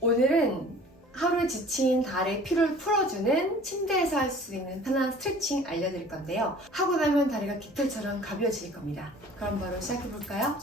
오늘은 하루에 지친 다리의 피로를 풀어주는 침대에서 할 수 있는 편한 스트레칭 알려드릴 건데요. 하고 나면 다리가 깃털처럼 가벼워질 겁니다. 그럼 바로 시작해볼까요?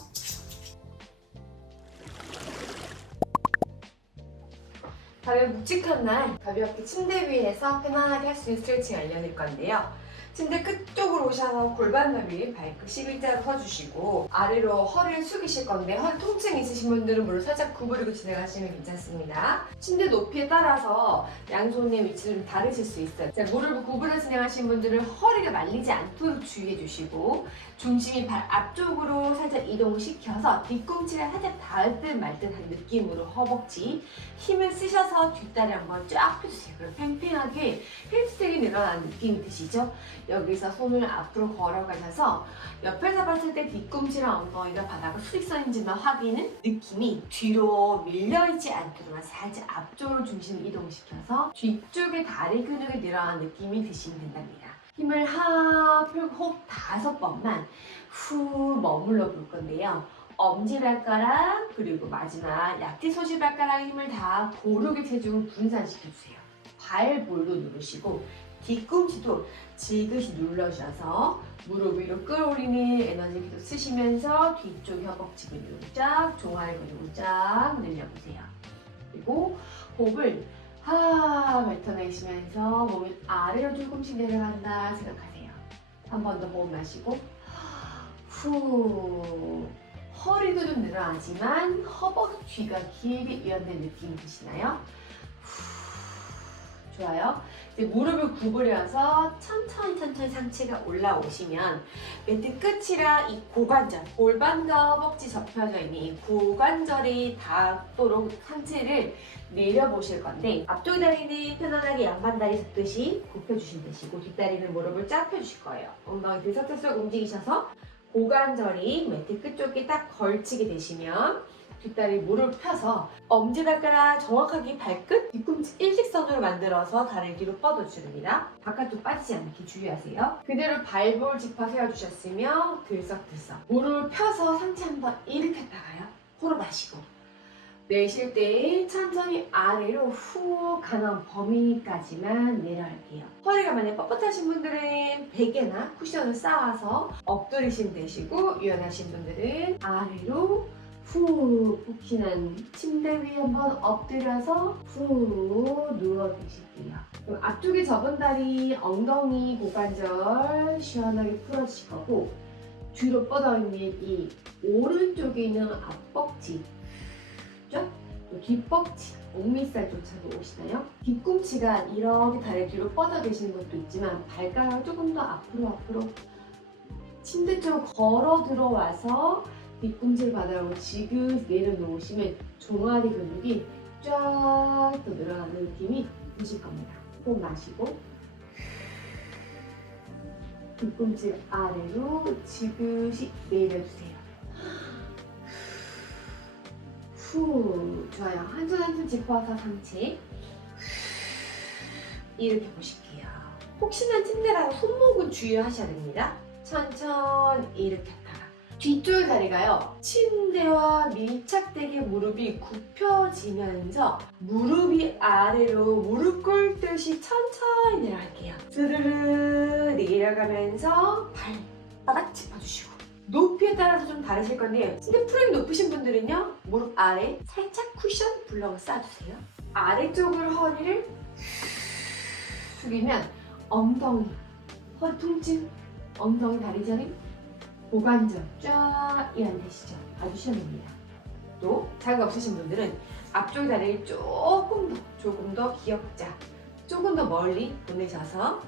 다리가 묵직한 날 가볍게 침대 위에서 편안하게 할 수 있는 스트레칭 알려드릴 건데요. 침대 끝쪽으로 오셔서 골반 너비 발끝 11자로 서주시고 아래로 허리를 숙이실 건데 허리 통증 있으신 분들은 무릎 살짝 구부리고 진행하시면 괜찮습니다. 침대 높이에 따라서 양손의 위치를 좀 다르실 수 있어요. 자, 무릎을 구부려 진행하신 분들은 허리가 말리지 않도록 주의해 주시고 중심이 발 앞쪽으로 살짝 이동을 시켜서 뒤꿈치가 살짝 닿을 듯 말 듯한 느낌으로 허벅지 힘을 쓰셔서 뒷다리 한번 쫙 펴주세요. 그럼 팽팽하게 헬스텍이 늘어나는 느낌이 드시죠? 여기서 손을 앞으로 걸어가셔서 옆에서 봤을 때 뒤꿈치랑 엉덩이가 바닥을 수직선인지만 확인은 느낌이 뒤로 밀려있지 않도록 살짝 앞쪽으로 중심을 이동시켜서 뒤쪽에 다리 근육이 늘어나는 느낌이 드시면 된답니다. 힘을 하 풀고 다섯 번만 후 머물러 볼 건데요. 엄지발가락 그리고 마지막 약지 소지발가락 힘을 다 고르게 체중을 분산시켜주세요. 발볼도 누르시고 뒤꿈치도 지그시 눌러주셔서 무릎 위로 끌어올리는 에너지 계속 쓰시면서 뒤쪽 허벅지 근육을 쫙, 종아리 근육을 쫙 늘려보세요. 그리고 호흡을 하 뱉어내시면서 몸이 아래로 조금씩 내려간다 생각하세요. 한 번 더 호흡 마시고 후 허리도 좀 늘어나지만 허벅지가 길게 이완된 느낌이 드시나요? 후, 좋아요. 이제 무릎을 구부려서 천천히 천천히 상체가 올라오시면 매트 끝이랑 이 고관절, 골반과 허벅지 접혀져 있는 이 고관절이 닿도록 상체를 내려보실 건데 앞쪽 다리는 편안하게 양반 다리 잡듯이 굽혀주시면 되시고 뒷다리는 무릎을 쫙 펴주실 거예요. 엉덩이 들썩들썩 움직이셔서 고관절이 매트 끝쪽에 딱 걸치게 되시면 뒷다리 무릎 펴서 엄지발가락 정확하게 발끝 뒤꿈치 일직선으로 만들어서 다리를 뒤로 뻗어줍니다. 바깥쪽 빠지지 않게 주의하세요. 그대로 발볼 짚어 세워주셨으면 들썩들썩 무릎을 펴서 상체 한번 일으켰다가요. 호로 마시고 내쉴 때 천천히 아래로 후 가는 범위까지만 내려갈게요. 허리가 만약 뻣뻣하신 분들은 베개나 쿠션을 쌓아서 엎드리시면 되시고 유연하신 분들은 아래로 후 푹신한 침대 위에 한번 엎드려서 후 누워 계실게요. 그럼 앞쪽에 접은 다리 엉덩이 고관절 시원하게 풀어주실 거고 뒤로 뻗어 있는 이 오른쪽에 있는 앞벅지 쫙또 뒷벅지 옥밑살조차도 오시나요? 뒤꿈치가 이렇게 다리 뒤로 뻗어 계시는 것도 있지만 발가락을 조금 더 앞으로 앞으로 침대 쪽으로 걸어 들어와서 뒤꿈치를 바닥으로 지그시 내려놓으시면 종아리 근육이 쫙또 늘어나는 느낌이 드실 겁니다. 호흡 마시고 뒤꿈치 아래로 지그시 내려주세요. 후 좋아요. 한 손 한 손 짚어서 상체 이렇게 보실게요. 혹시나 침대라서 손목은 주의하셔야 됩니다. 천천히 이렇게 뒤쪽 다리가요. 침대와 밀착되게 무릎이 굽혀지면서 무릎이 아래로 무릎 꿇듯이 천천히 내려갈게요. 스르르 내려가면서 발바닥 짚어주시고 높이에 따라서 좀 다르실 건데 침대 프레임 높으신 분들은요 무릎 아래 살짝 쿠션 블럭을 쌓아주세요. 아래쪽으로 허리를 숙이면 엉덩이, 허리 통증, 엉덩이 다리 저림, 고관절 쫙 이완되시죠? 아주 시원합니다. 또 자극 없으신 분들은 앞쪽 다리를 조금 더 조금 더 기역자 조금 더 멀리 보내셔서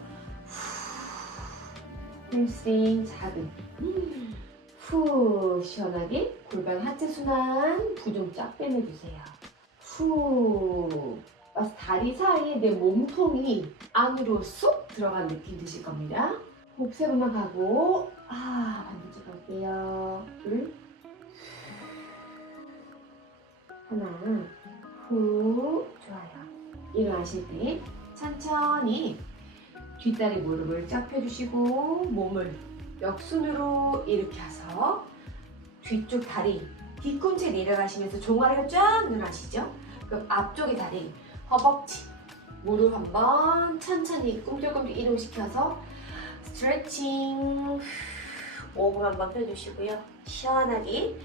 햄스트링 자극 음, 후 시원하게 골반 하체 순환 부종 쫙 빼내주세요. 후 다리 사이에 내 몸통이 안으로 쏙 들어간 느낌 드실 겁니다. 호흡 세 번만 가고 아 반대쪽 갈게요. 둘 하나 후 좋아요. 일어나실 때 천천히 뒷다리 무릎을 쫙 펴주시고 몸을 역순으로 일으켜서 뒤쪽 다리 뒤꿈치 내려가시면서 종아리가 쫙 늘어나시죠? 그럼 앞쪽의 다리, 허벅지, 무릎 한번 천천히 꿈틀꿈틀 이동시켜서 스트레칭 5분 한번 펴주시고요. 시원하게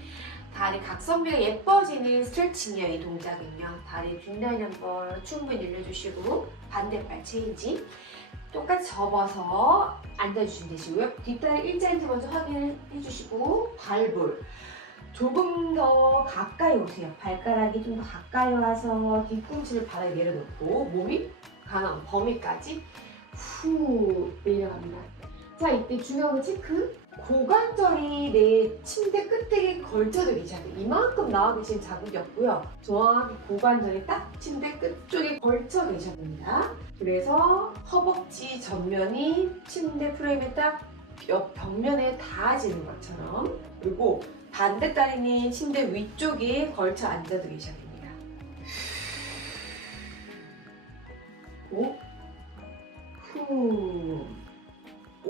다리 각선미가 예뻐지는 스트레칭이에요. 이 동작은요. 다리 뒷라인 한번 충분히 늘려주시고 반대발 체인지 똑같이 접어서 앉아주시면 되시고요. 뒷다리 일자인지 먼저 확인해 주시고 발볼 조금 더 가까이 오세요. 발가락이 좀 더 가까이 와서 뒤꿈치를 바닥에 내려놓고 몸이 가능 범위까지 후 내려갑니다. 자 이때 중요한 건 체크. 고관절이 내 침대 끝에 걸쳐져 계셔야 돼요. 이만큼 나와 계신 자국이 없고요. 정확히 고관절이 딱 침대 끝 쪽에 걸쳐 계셔야 됩니다. 그래서 허벅지 전면이 침대 프레임에 딱 옆 벽면에 닿아지는 것처럼 그리고 반대 다리는 침대 위쪽에 걸쳐 앉아도 계셔야 됩니다. 오, 후.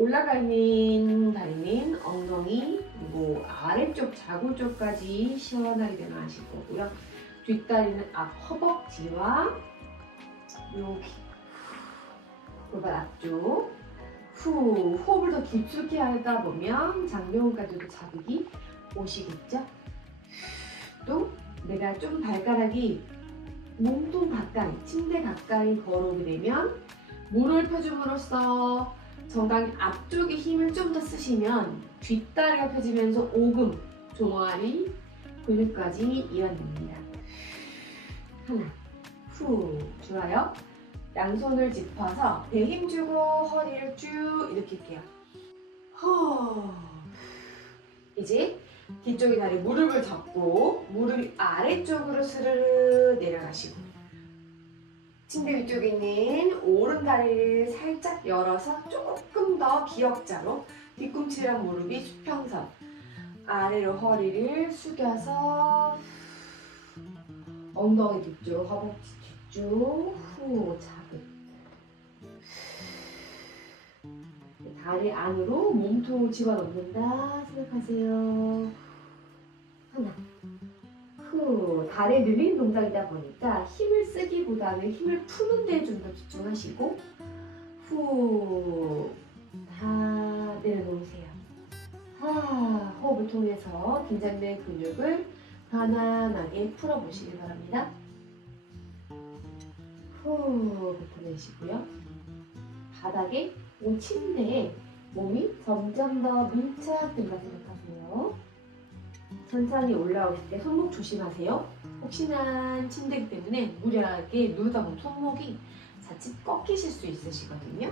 올라가 있는 다리는 엉덩이 그리고 아래쪽 자골 쪽까지 시원하게 내려가실 거고요. 뒷다리는 앞 허벅지와 여기 골반 앞쪽 후 호흡을 더 깊숙이 하다 보면 장경까지도 자극이 오시겠죠? 또 내가 좀 발가락이 몸통 가까이 침대 가까이 걸어오게 되면 무릎을 펴줌으로써 정강이 앞쪽에 힘을 좀 더 쓰시면 뒷다리가 펴지면서 오금, 종아리, 근육까지 이완됩니다. 하나, 후, 좋아요. 양손을 짚어서 배 힘 주고 허리를 쭉 일으킬게요. 허. 이제 뒤쪽의 다리 무릎을 접고 무릎 아래쪽으로 스르르 내려가시고 침대 위쪽에 있는 오른 다리를 살짝 열어서 조금 더 기역자로 뒤꿈치랑 무릎이 수평선 아래로 허리를 숙여서 엉덩이 뒤쪽, 허벅지 뒤쪽 후 자극 다리 안으로 몸통을 집어넣는다 생각하세요. 하나 후 다리 늘린 동작이다 보니까 힘을 쓰기보다는 힘을 푸는 데 좀 더 집중하시고 후 다 내려놓으세요. 하 호흡을 통해서 긴장된 근육을 편안하게 풀어보시기 바랍니다. 후 뱉어내시고요. 바닥에 이 침대에 몸이 점점 더 밀착된다 생각하세요. 천천히 올라오실 때 손목 조심하세요. 혹시나 침대기 때문에 무리하게 누르다 보면 손목이 자칫 꺾이실 수 있으시거든요.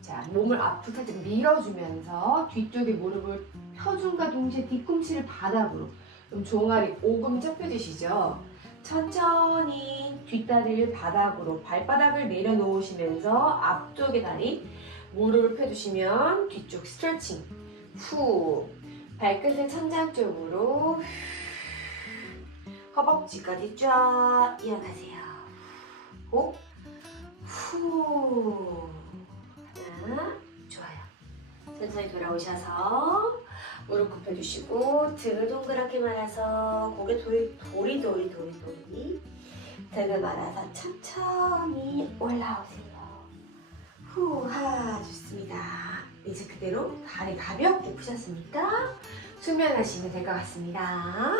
자, 몸을 앞으로 살짝 밀어주면서 뒤쪽에 무릎을 펴준과 동시에 뒤꿈치를 바닥으로 그럼 종아리 오금자 펴주시죠. 천천히 뒷다리를 바닥으로 발바닥을 내려놓으시면서 앞쪽의 다리 무릎을 펴주시면 뒤쪽 스트레칭 후 발끝을 천장 쪽으로 허벅지까지 쫙 이어가세요. 호, 후. 하나, 좋아요. 천천히 돌아오셔서 무릎 굽혀주시고 등을 동그랗게 말아서 고개 도리 도리 도리 도리 도리 등을 말아서 천천히 올라오세요. 후하 좋습니다. 이제 그대로 다리 가볍게 푸셨으니까 수면하시면 될 것 같습니다.